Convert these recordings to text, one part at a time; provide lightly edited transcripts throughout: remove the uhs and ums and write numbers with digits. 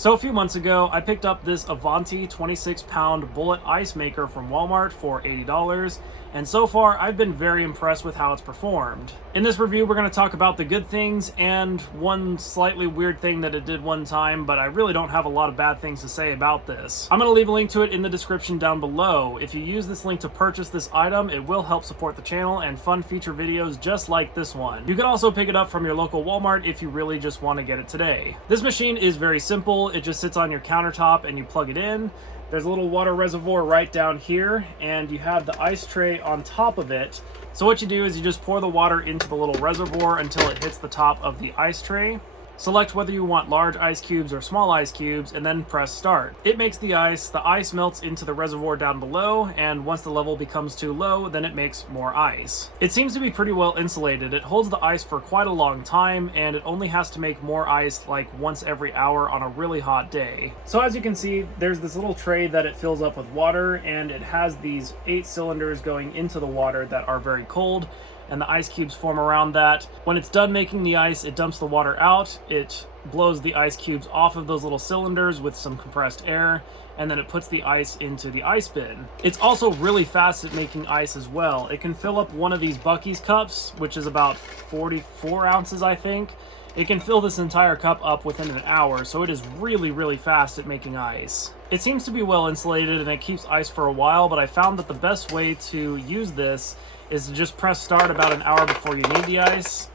So a few months ago, I picked up this Avanti 26-pound bullet ice maker from Walmart for $80, and so far I've been very impressed with how it's performed. In this review, we're going to talk about the good things and one slightly weird thing that it did one time, but I really don't have a lot of bad things to say about this. I'm going to leave a link to it in the description down below. If you use this link to purchase this item, it will help support the channel and fund feature videos just like this one. You can also pick it up from your local Walmart if you really just want to get it today. This machine is very simple. It just sits on your countertop and you plug it in. There's a little water reservoir right down here, and you have the ice tray on top of it. So what you do is you just pour the water into the little reservoir until it hits the top of the ice tray. Select whether you want large ice cubes or small ice cubes, and then press start. It makes the ice melts into the reservoir down below, and once the level becomes too low, then it makes more ice. It seems to be pretty well insulated. It holds the ice for quite a long time, and it only has to make more ice like once every hour on a really hot day. So as you can see, there's this little tray that it fills up with water, and it has these 8 cylinders going into the water that are very cold, and the ice cubes form around that. When it's done making the ice, it dumps the water out, it blows the ice cubes off of those little cylinders with some compressed air, and then it puts the ice into the ice bin. It's also really fast at making ice as well. It can fill up one of these Buc-ee's cups, which is about 44 ounces, I think. It can fill this entire cup up within an hour, so it is really fast at making ice. It seems to be well insulated and it keeps ice for a while, but I found that the best way to use this is to just press start about an hour before you need the ice.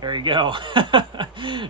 There you go.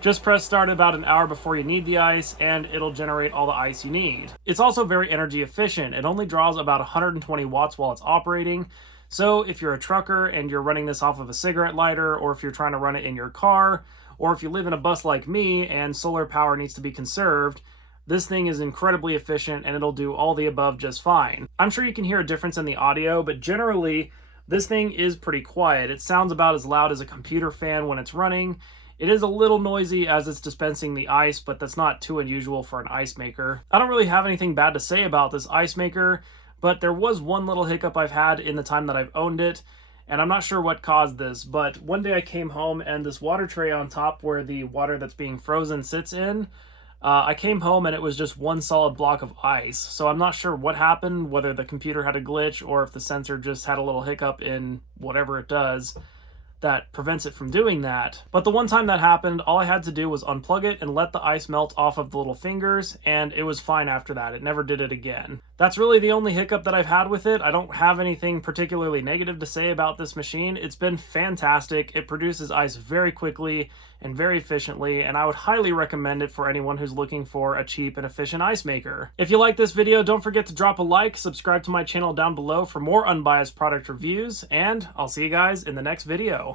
Just press start about an hour before you need the ice, and it'll generate all the ice you need. It's also very energy efficient. It only draws about 120 watts while it's operating. So if you're a trucker and you're running this off of a cigarette lighter, or if you're trying to run it in your car, or if you live in a bus like me and solar power needs to be conserved, this thing is incredibly efficient and it'll do all the above just fine. I'm sure you can hear a difference in the audio, but generally, this thing is pretty quiet. It sounds about as loud as a computer fan when it's running. It is a little noisy as it's dispensing the ice, but that's not too unusual for an ice maker. I don't really have anything bad to say about this ice maker, but there was one little hiccup I've had in the time that I've owned it, and I'm not sure what caused this, but one day I came home and this water tray on top where the water that's being frozen sits in, I came home and it was just one solid block of ice. So I'm not sure what happened, whether the computer had a glitch or if the sensor just had a little hiccup in whatever it does that prevents it from doing that. But the one time that happened, all I had to do was unplug it and let the ice melt off of the little fingers, and it was fine after that. It never did it again. That's really the only hiccup that I've had with it. I don't have anything particularly negative to say about this machine. It's been fantastic. It produces ice very quickly and very efficiently, and I would highly recommend it for anyone who's looking for a cheap and efficient ice maker. If you like this video, don't forget to drop a like, subscribe to my channel down below for more unbiased product reviews, and I'll see you guys in the next video.